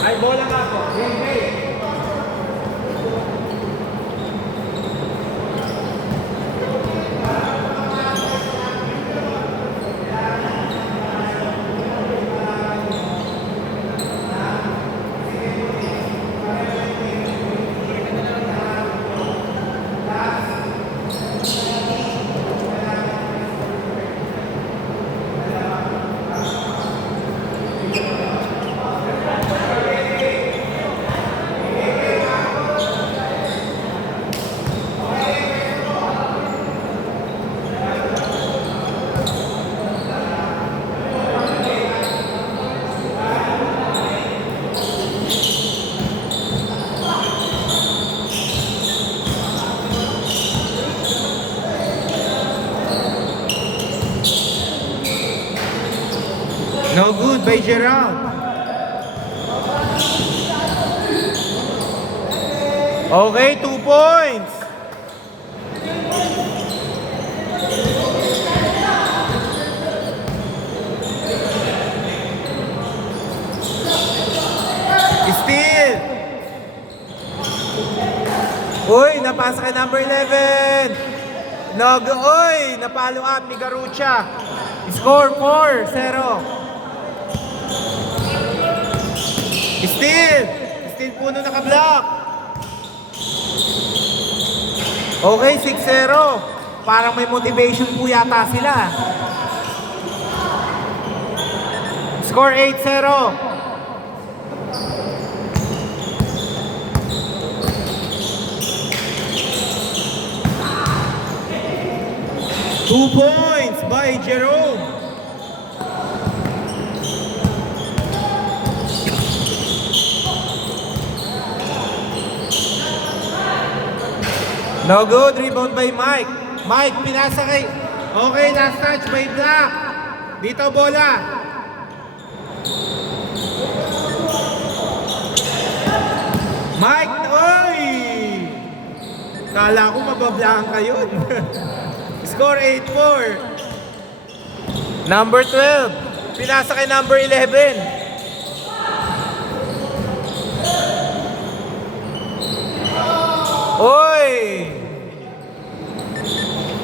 Ay, bola nga po. Game. No good by Gerald. Okay, 2 points. Steal. Uy, napasa kay number 11. Uy, napalo up ni Garucha. Score 4-0. Steal puno naka-block. Okay, 6-0. Parang may motivation po yata sila. Score 8-0. Two points by Jerome. No good, rebound by Mike. Mike, pinasa kay... Okay, last touch by Black. Dito bola. Mike, oy! Kala ko mabablaan kayo. Score 8-4. Number 12. Pinasa kay number 11. Oy!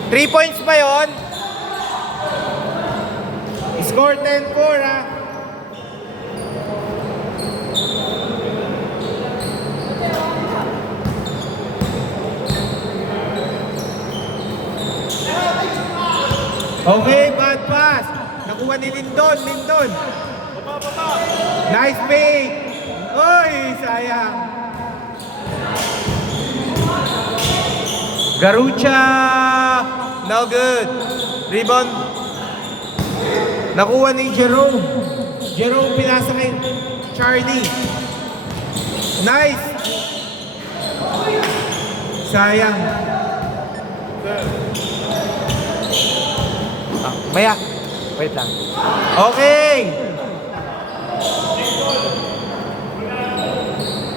3 points ba yun? Score 10-4 ha. Okay, bad pass. Nakuha ni Lindon. Nice fake. Oy, sayang. Garucha. No good. Rebound. Nakuha ni Jerome. Jerome pinasa kay Charlie. Nice. Sayang. Maya. Wait lang. Okay.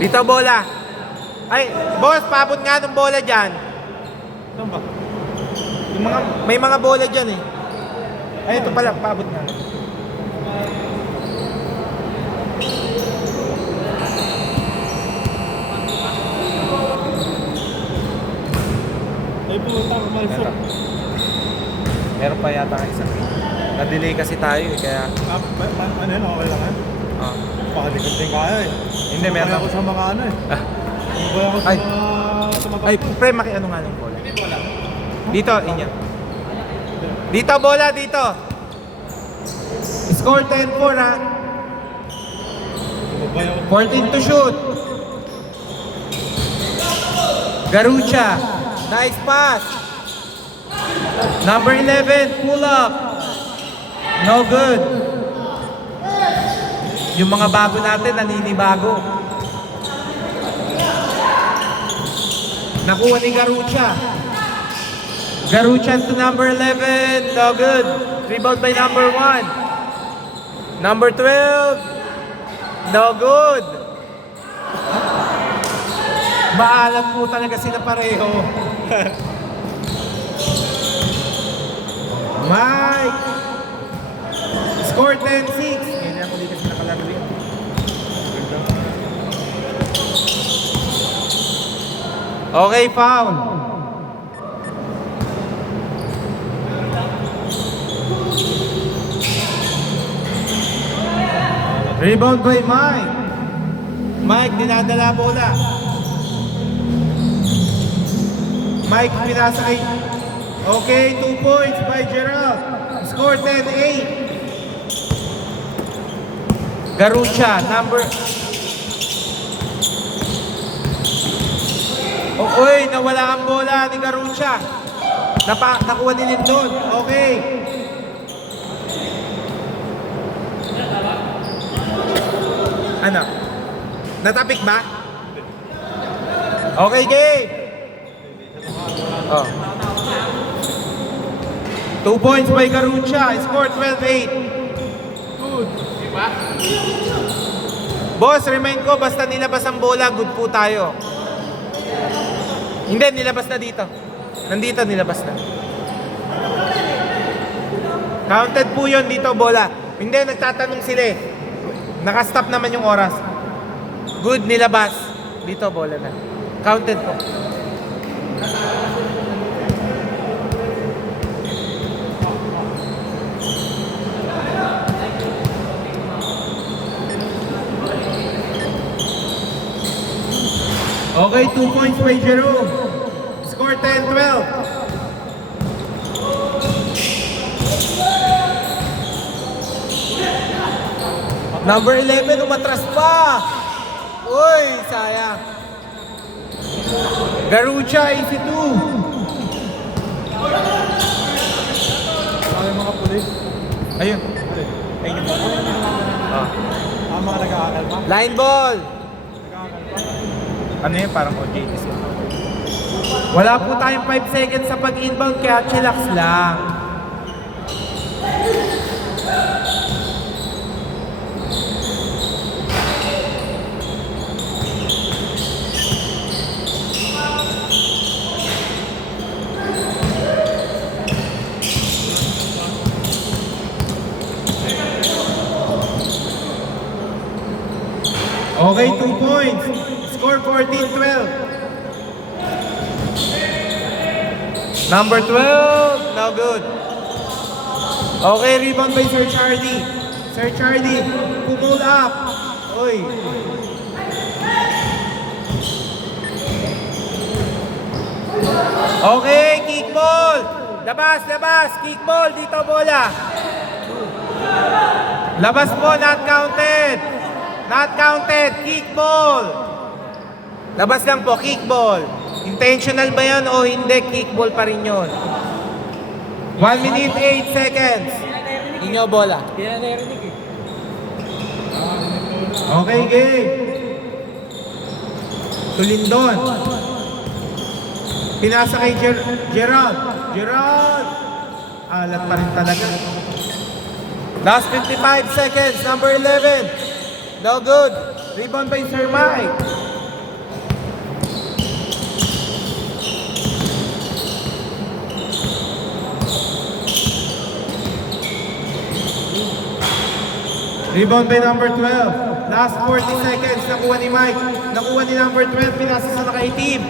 Dito bola. Ay, boss, paabot nga ng bola dyan. Saan ba? May mga bola dyan eh. Ay, ito pala, paabot nga. Ay, pumunta ako malsok. Meron pa yata ang isang na-delay kasi tayo eh, kaya... Ano yun, okay lang yan? Pakalikot din kaya eh. Hindi, meron ako sa mga ano eh. Bumabay ako sa Ay. mga... Ay, pre, makiano nga ng bola. Dito, inya. Dito, bola, dito. Score 10-4 ha. 14 to shoot. Garucha. Nice pass. Number 11, pull up. No good. Yung mga bago natin, naninibago. Nakuha ni Garucha. Garucha to number 11. No good. Rebound by number 1. Number 12. No good. Maalat po talaga sila pareho. Mike. Score 10-6. Hindi ako dito sila kalaro yun. Okay, foul. Rebound by Mike. Mike, dinadala bola. Mike, pinasa kay... Okay, 2 points by Gerald. Score 10-8. Garucha, number... Oy, nawala ang bola ni Garucha. Nakuha ni Lindon. Okay. Ano? Natapik ba? Okay, game. Oh. 2 points by Garucha. Score 12-8. Good. Diba? Boss, remind ko, basta nilabas ang bola, good po tayo. Hindi, nilabas na dito. Nandito, nilabas na. Counted po yun dito, bola. Hindi, nagtatanong sila eh. Nakastop naman yung oras. Good, nilabas. Dito, bola na. Counted po. Okay, 2 points by Jerome. Score 10-12. Number 11, umatras pa. Uy, sayang. Garucha, 82. Ay, mga pulis. Ayun. Ayun yung mga mga nag-aaral pa. Line ball. Nag-aaral pa. Ano yun? Parang OJTs. Wala po tayong 5 seconds sa pag-inbound kaya chillax lang. Okay, 2 points. Score 14-12. Number 12, now good. Okay, rebound by Sir Charlie. Sir Charlie, pull up. Oy. Okay, kick ball. Labas, labas. Kick ball. Dito bola. Labas po, not counted. Not counted. Kick ball. Labas lang po, kick ball. Intentional ba yan o hindi? Kick ball pa rin yun. 1 minute 8 seconds. Inyo bola. Okay, game. Tulindon. Pinasa kay Gerald. Gerald. Alat pa rin talaga. Last 55 seconds. Number 11. No good. Rebound by Sir Mike. Rebound by number 12. Last 40 seconds. Nakuha ni Mike. Nakuha ni number 12. Pinasa sa naka-team.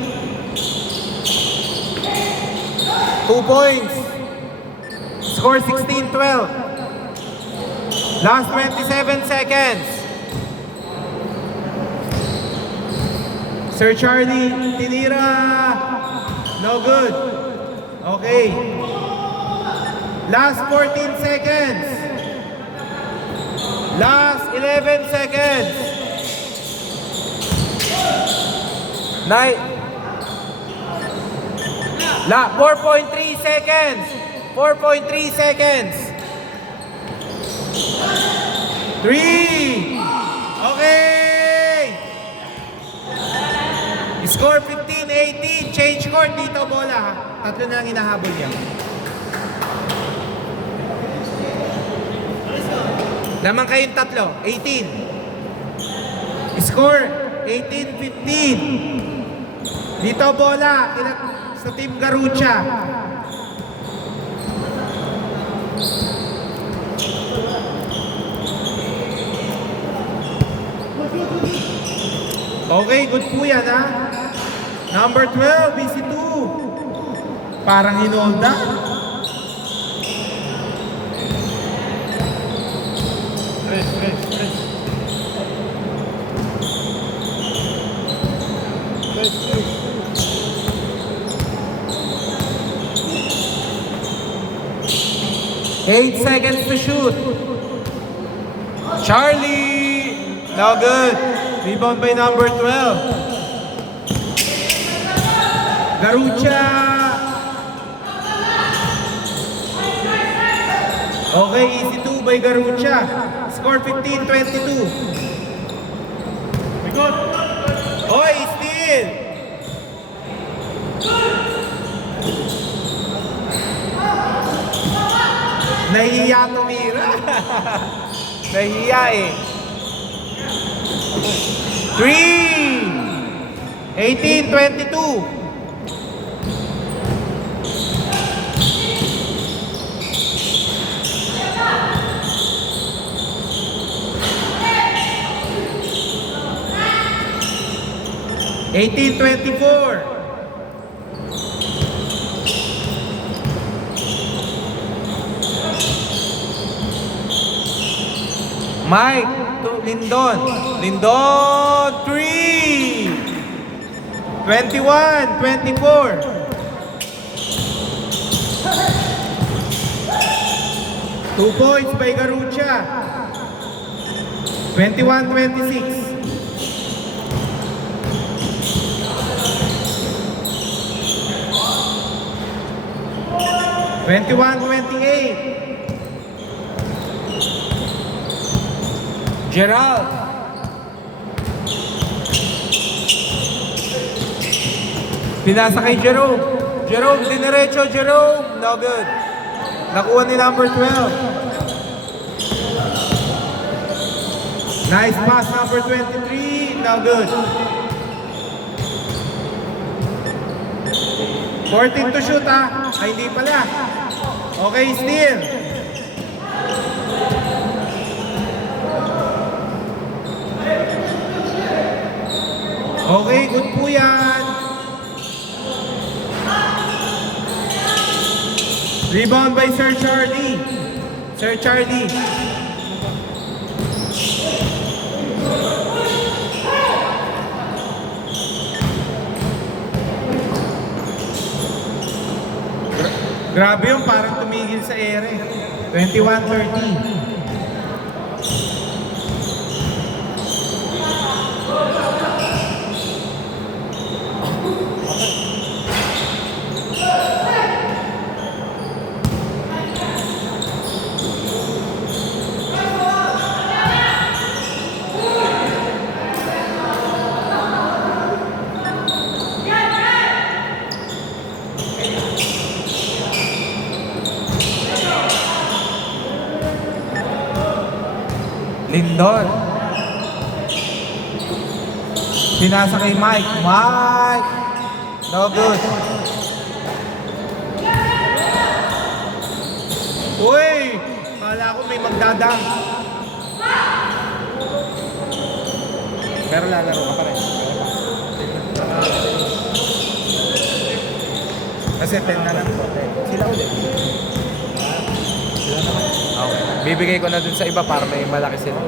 2 points. Score 16-12. Last 27 seconds. Sir Charlie, tinira. No good. Okay. Last 14 seconds. Last 11 seconds. 4.3 seconds. 4.3 seconds. 3. Okay. Score 15-18. Change court dito bola ha. Tatlo na lang hinahabol niya. Lamang kayong tatlo. 18. Score 18-15. Dito bola sa Team Garucha. Okay, good po yan ha. Number 12, BC2. Parang hinolda. Rest, rest, rest. Rest, rest. 8 seconds to shoot. Charlie! No good. Rebound by number 12. Garucha! Okay, easy 2 by Garucha. Score 15-22. Likod. Oy, steal! Nahihiya tumira. Nahihiya eh. 3! 18-22. Eighteen 24. Mike to Lindon. Lindon 3. 21-24. Two points by Garucha. 21-26. 21-28. Gerald. Pinasa kay Jerome. Jerome, diniretso, Jerome. No good. Nakuha ni number 12. Nice pass, number 23. No good. 14 to shoot ha. Ay, hindi pala. Okay, steal. Okay, good po yan. Rebound by Sir Charlie. Sir Charlie. Grabe yung parang tumigil sa ere. 21-30. Lindon. Pinasa kay Mike. Mike! No good. Uy! Kala ko may magdadang. Pero lalaro ka pa rin. Kasi 10 na lang po. Sila ulit. Sila naman. Okay. Bibigay ko na dun sa iba para may malaki sila.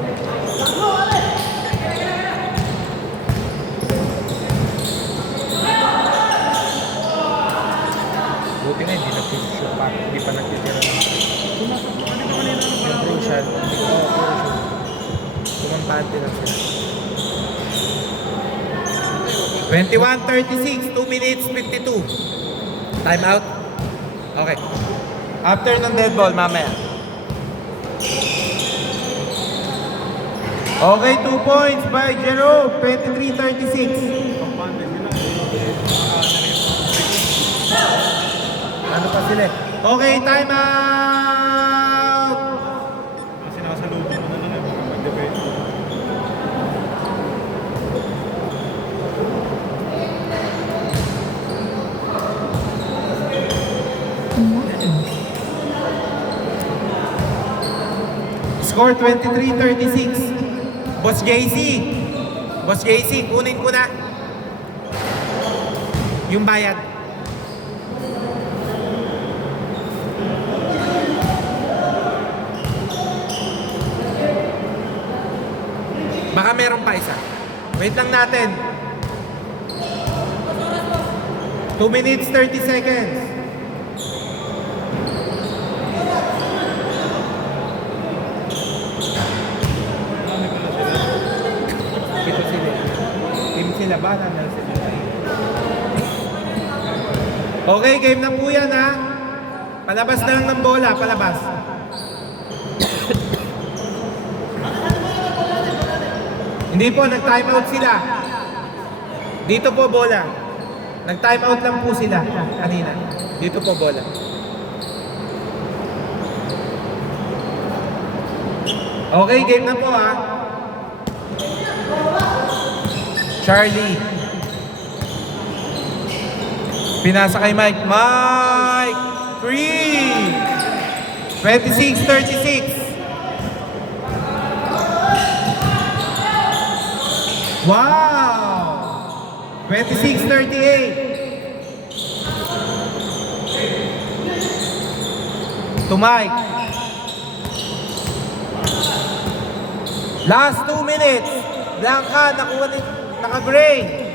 Buti na hindi nag-shoot pa. Hindi pa nagtitira. Yung crucial. Kumampante lang sila. 21-36, 2 minutes 52. Time out. Okay. After ng dead ball, mamaya. Okay, 2 points by Jerome, 23-36. Ano pa sila? Okay, time out! Kasi nasa loob mo na lang yung mga mag-debate. Score 23-36. Boss JC. Boss JC, kunin ko na. Yung bayad. Baka meron pa isa. Wait lang natin. 2 minutes, 30 seconds. Ito sila. Team sila ba? Nanal sila. Okay, game na po yan ha. Palabas na lang ng bola, palabas. Hindi po, nag-time out sila. Dito po bola. Nag-time out lang po sila kanina. Dito po bola. Okay, game na po ha. Charlie. Pinasa kay Mike. Mike! 3! 26-36. Wow! 26-38. To Mike. Last 2 minutes. Blanca, nakuha ni naka-gray.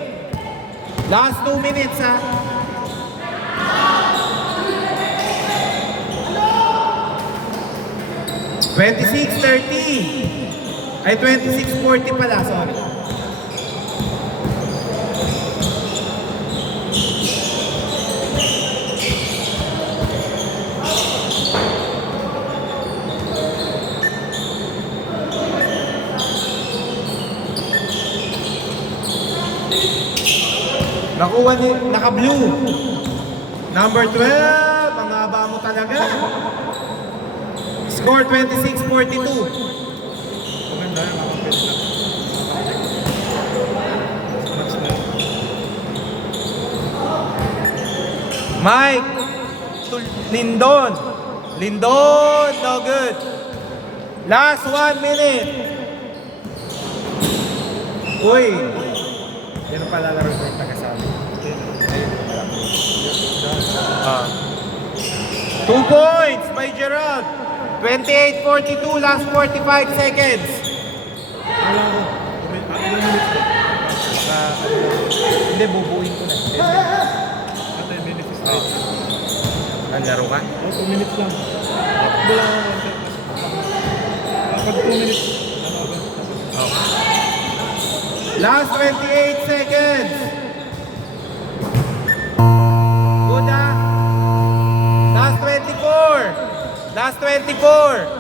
Last 2 minutes ha. $26.30. Ay, $26.40 pala, sorry. Nakuha ni, naka-blue. Number 12, ang haba mo talaga. Score 26-42. Maganda yung mga pwede lang. Match na yun. Mike, Lindon. Lindon, no good. Last 1 minute. Uy. Yan ang palalaro ko yung taga-sabi. Ayun. 2 points by Gerald. 28-42, last 45 seconds. Wala ko. Ilang minutes ba? Hindi, bubuin ko na. 10 minutes is right. Nalaro ka? 2 minutes lang. Wala ko konti. Pag 2 minutes, ano ba? Okay. Last 28 seconds. Good ah. Last 24. Last 24.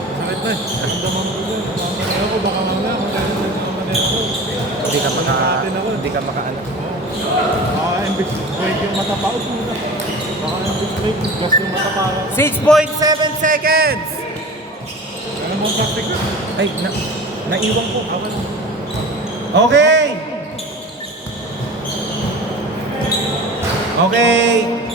Sakit na eh. Ang damang ko yun. Mamaneo ko, baka mamaya. Mamaneo ko. Hindi ka makaano. Baka imbis break yung matapaut mo na. Baka imbis break, just yung matapaut. 6.7 seconds. Ano mo traffic? Ay, naiwan ko. Awan. Okay. Okay.